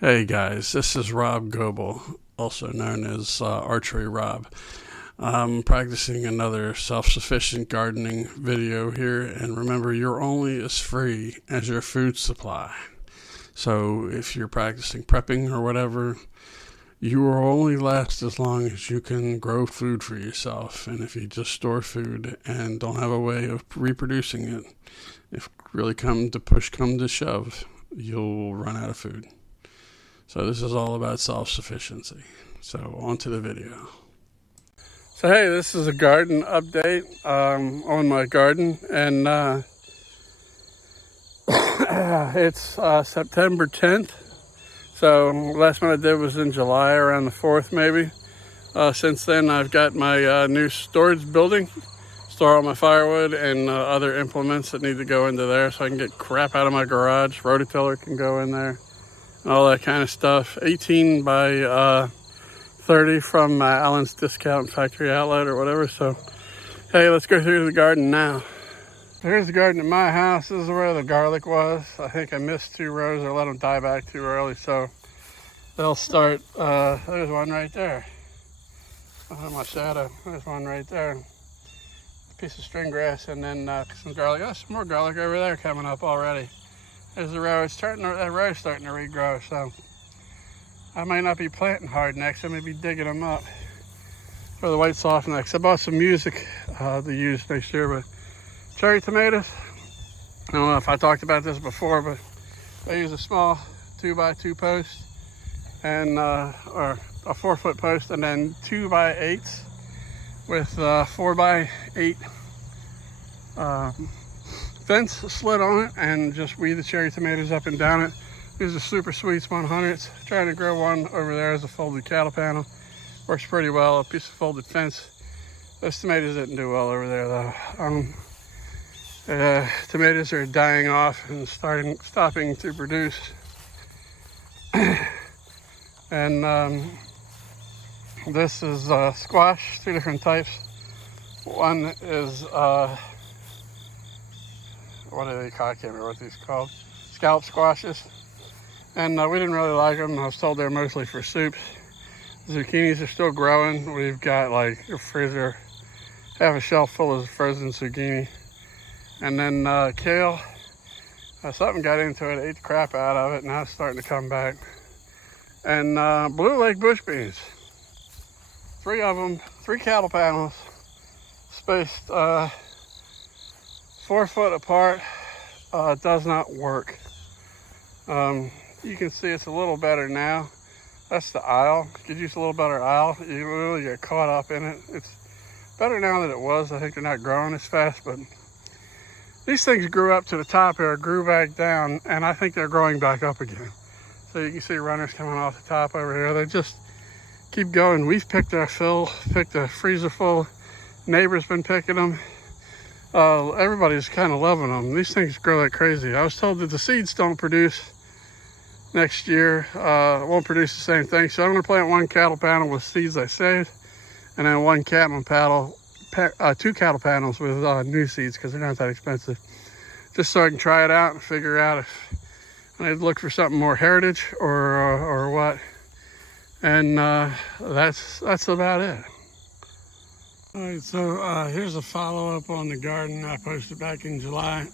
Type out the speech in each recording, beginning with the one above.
Hey guys, this is Rob Goebel, also known as Archery Rob. I'm practicing another self-sufficient gardening video here, and remember, you're only as free as your food supply. So if you're practicing prepping or whatever, you will only last as long as you can grow food for yourself. And if you just store food and don't have a way of reproducing it, if really come to shove, you'll run out of food. So this is all about self-sufficiency. So on to the video. So hey, this is a garden update on my garden, and it's September 10th. So last one I did was in July, around the 4th maybe. Since then I've got my new storage building, store all my firewood and other implements that need to go into there so I can get crap out of my garage. Rototiller can go in there. All that kind of stuff. 18 by 30 from Allen's Discount Factory Outlet or whatever. So, hey, let's go through the garden now. Here's the garden at my house. This is where the garlic was. I think I missed 2 rows or let them die back too early. So they'll start, there's one right there. My shadow, there's one right there. A piece of string grass and then some garlic. Oh, some more garlic over there coming up already. There's the row. That row's starting to regrow, so I might not be planting hard next. I may be digging them up for the white soft next. I bought some music to use next year, but cherry tomatoes. I don't know if I talked about this before, but I use a small 2x2 post and or a 4-foot post, and then 2x8s with 4x8 fence slit on it, and just weed the cherry tomatoes up and down it. These are super sweets 100s. Trying to grow one over there as a folded cattle panel. Works pretty well. A piece of folded fence. Those tomatoes didn't do well over there though. Tomatoes are dying off and stopping to produce. And this is squash, 2 different types. One is what do they call? I can't remember what these are called. Scallop squashes. And we didn't really like them. I was told they're mostly for soups. Zucchinis are still growing. We've got like a freezer, half a shelf full of frozen zucchini. And then kale. Something got into it, ate the crap out of it. Now it's starting to come back. And blue lake bush beans. 3 of them, 3 cattle panels, spaced 4 foot apart. Does not work. You can see it's a little better now. That's the aisle. Could use a little better aisle. You really get caught up in it. It's better now than it was. I think they're not growing as fast, but these things grew up to the top here, grew back down, and I think they're growing back up again. So you can see runners coming off the top over here. They just keep going. We've picked our fill, picked a freezer full. Neighbor's been picking them. Everybody's kind of loving them. These things grow like crazy. I was told that the seeds don't produce next year. Won't produce the same thing. So I'm going to plant 1 cattle panel with seeds I saved, and then 1 cattle panel, 2 cattle panels with new seeds because they're not that expensive. Just so I can try it out and figure out if I need to look for something more heritage or what. And that's about it. All right, so here's a follow-up on the garden I posted back in July.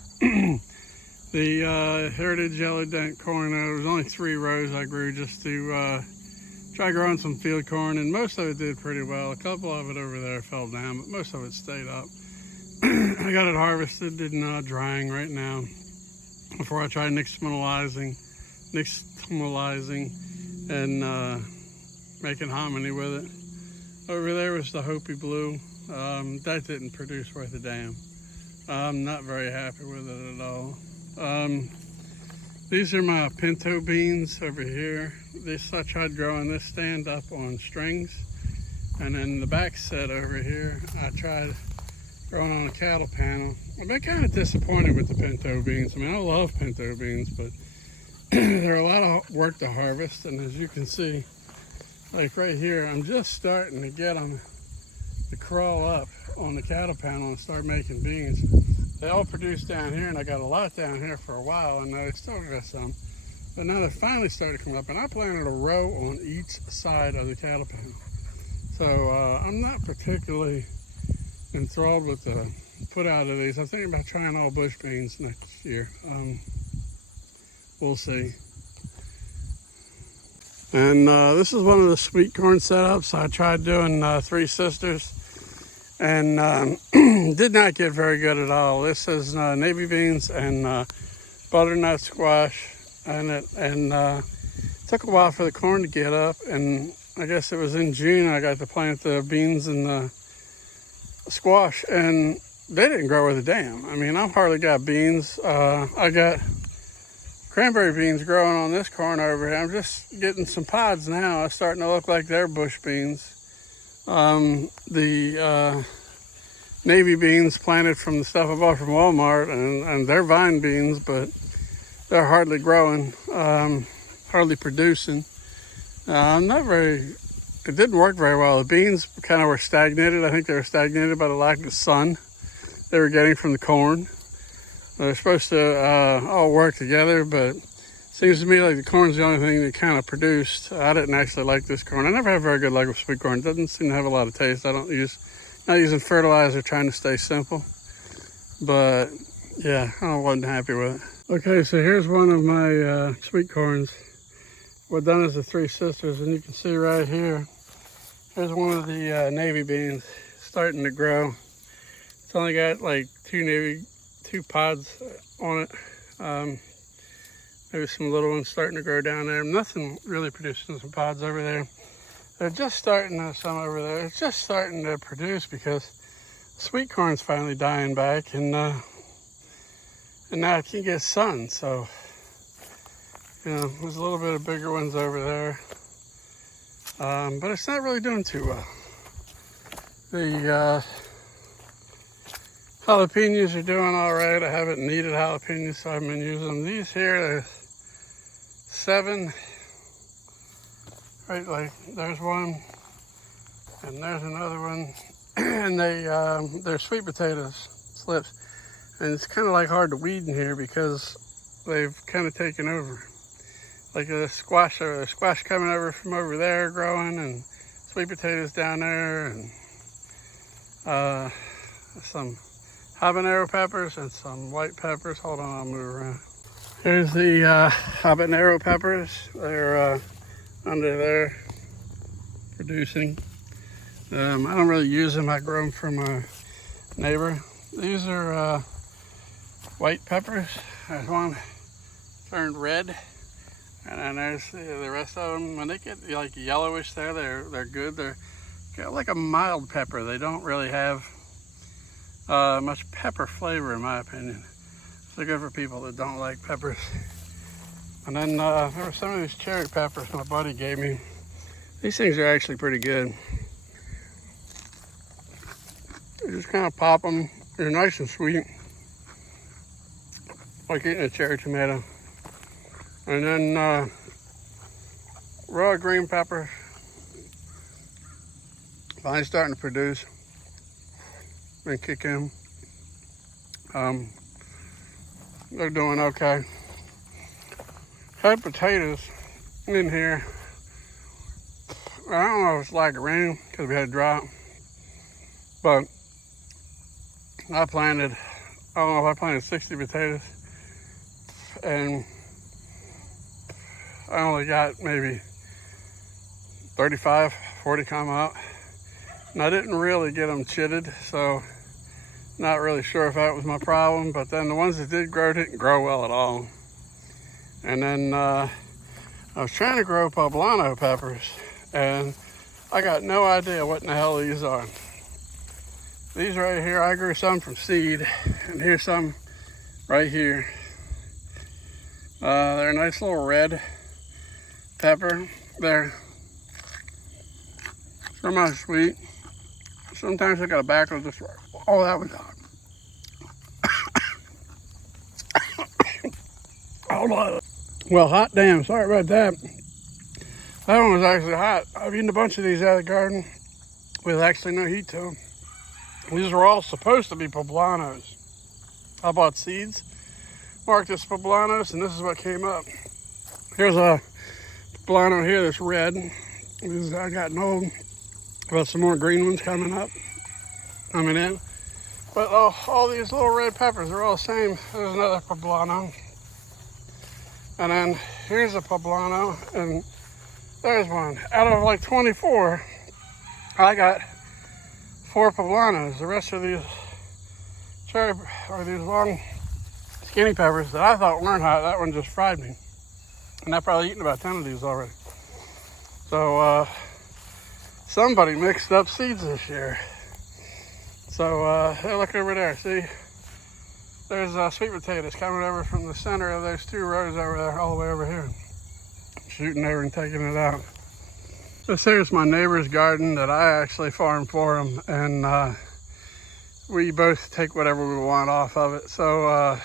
The heritage yellow dent corn, there was only 3 rows I grew just to try growing some field corn, and most of it did pretty well. A couple of it over there fell down, but most of it stayed up. I got it harvested and drying right now before I try nixtamalizing and making hominy with it. Over there was the Hopi Blue. That didn't produce worth a damn. I'm not very happy with it at all. These are my Pinto beans over here. I tried growing this stand up on strings. And then the back set over here, I tried growing on a cattle panel. I've been kind of disappointed with the Pinto beans. I mean, I love Pinto beans, but they're a lot of work to harvest. And as you can see, like right here, I'm just starting to get them to crawl up on the cattle panel and start making beans. They all produce down here, and I got a lot down here for a while, and I still got some. But now they finally started coming up, and I planted a row on each side of the cattle pen. So I'm not particularly enthralled with the put out of these. I'm thinking about trying all bush beans next year. We'll see. And this is one of the sweet corn setups. I tried doing Three Sisters and did not get very good at all. This is navy beans and butternut squash in it, and took a while for the corn to get up, and I guess it was in June I got to plant the beans and the squash, and they didn't grow worth a damn. I mean, I've hardly got beans. I got cranberry beans growing on this corn over here. I'm just getting some pods now. It's starting to look like they're bush beans. The navy beans planted from the stuff I bought from Walmart, and they're vine beans, but they're hardly growing, hardly producing. It didn't work very well. The beans kind of were stagnated. I think they were stagnated by the lack of sun they were getting from the corn. They're supposed to all work together, but it seems to me like the corn's the only thing that kind of produced. I didn't actually like this corn. I never have very good luck with sweet corn. It doesn't seem to have a lot of taste. Not using fertilizer, trying to stay simple. But yeah, I wasn't happy with it. Okay, so here's one of my sweet corns. What done is the Three Sisters, and you can see right here, here's one of the navy beans starting to grow. It's only got like two pods on it. Maybe some little ones starting to grow down there. Nothing really producing some pods over there. They're just starting to, some over there. It's just starting to produce because sweet corn's finally dying back, and now I can get sun. So, there's a little bit of bigger ones over there, but it's not really doing too well. The jalapenos are doing all right. I haven't needed jalapenos, so I've been using them. These here, there's 7. Right, like there's one, and there's another one, and they're sweet potatoes, slips, and it's kind of like hard to weed in here because they've kind of taken over. Like the squash coming over from over there growing, and sweet potatoes down there, and some habanero peppers and some white peppers. Hold on, I'll move around. Here's the habanero peppers. They're under there producing. I don't really use them. I grow them from a neighbor. These are white peppers. There's one turned red, and then there's the rest of them. When they get like yellowish there, they're good. They're like a mild pepper. They don't really have much pepper flavor, in my opinion. So they're good for people that don't like peppers. And then there were some of these cherry peppers my buddy gave me. These things are actually pretty good. You just kind of pop them. They're nice and sweet, like eating a cherry tomato. And then raw green peppers. Finally starting to produce and kick in. They're doing okay. Had potatoes in here. I don't know if it's like rain because we had a drought, but I don't know if I planted 60 potatoes, and I only got maybe 35, 40 come out. And I didn't really get them chitted, so not really sure if that was my problem. But then the ones that did grow didn't grow well at all. And then I was trying to grow poblano peppers, and I got no idea what in the hell these are. These right here, I grew some from seed, and here's some right here. They're a nice little red pepper. They're semi sweet. Sometimes I got a backwards this way. Oh, that was hot. Hold on. Well, hot damn, sorry about that. That one was actually hot. I've eaten a bunch of these out of the garden with actually no heat to them. These were all supposed to be poblanos. I bought seeds, marked as poblanos, and this is what came up. Here's a poblano here that's red. I got no, but some more green ones coming in. But all these little red peppers are all the same. There's another poblano. And then here's a poblano, and there's one. Out of like 24, I got 4 poblanos. The rest of these these long skinny peppers that I thought weren't hot, that one just fried me. And I've probably eaten about 10 of these already. So somebody mixed up seeds this year. So hey, look over there, see? There's sweet potatoes coming over from the center of those 2 rows over there, all the way over here. Shooting over and taking it out. This here's my neighbor's garden that I actually farm for him, and we both take whatever we want off of it. So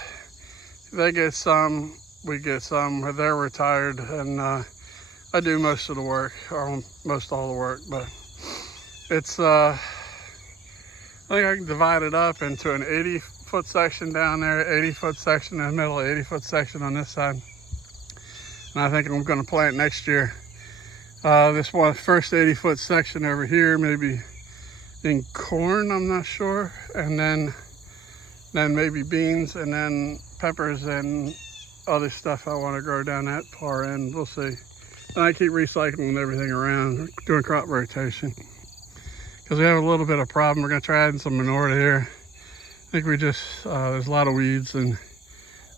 they get some, we get some. They're retired, and I do most of the work, or most all the work. But it's I think I can divide it up into an 80-foot section down there, 80-foot section in the middle, 80-foot section on this side. And I think I'm going to plant next year. This one first 80-foot section over here, maybe in corn, I'm not sure, and then maybe beans, and then peppers and other stuff I want to grow down that far end. We'll see. And I keep recycling everything around, doing crop rotation, because we have a little bit of problem. We're going to try adding some manure here. I think we just there's a lot of weeds, and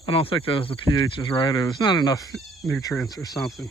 I don't think that the pH is right. It was not enough nutrients or something.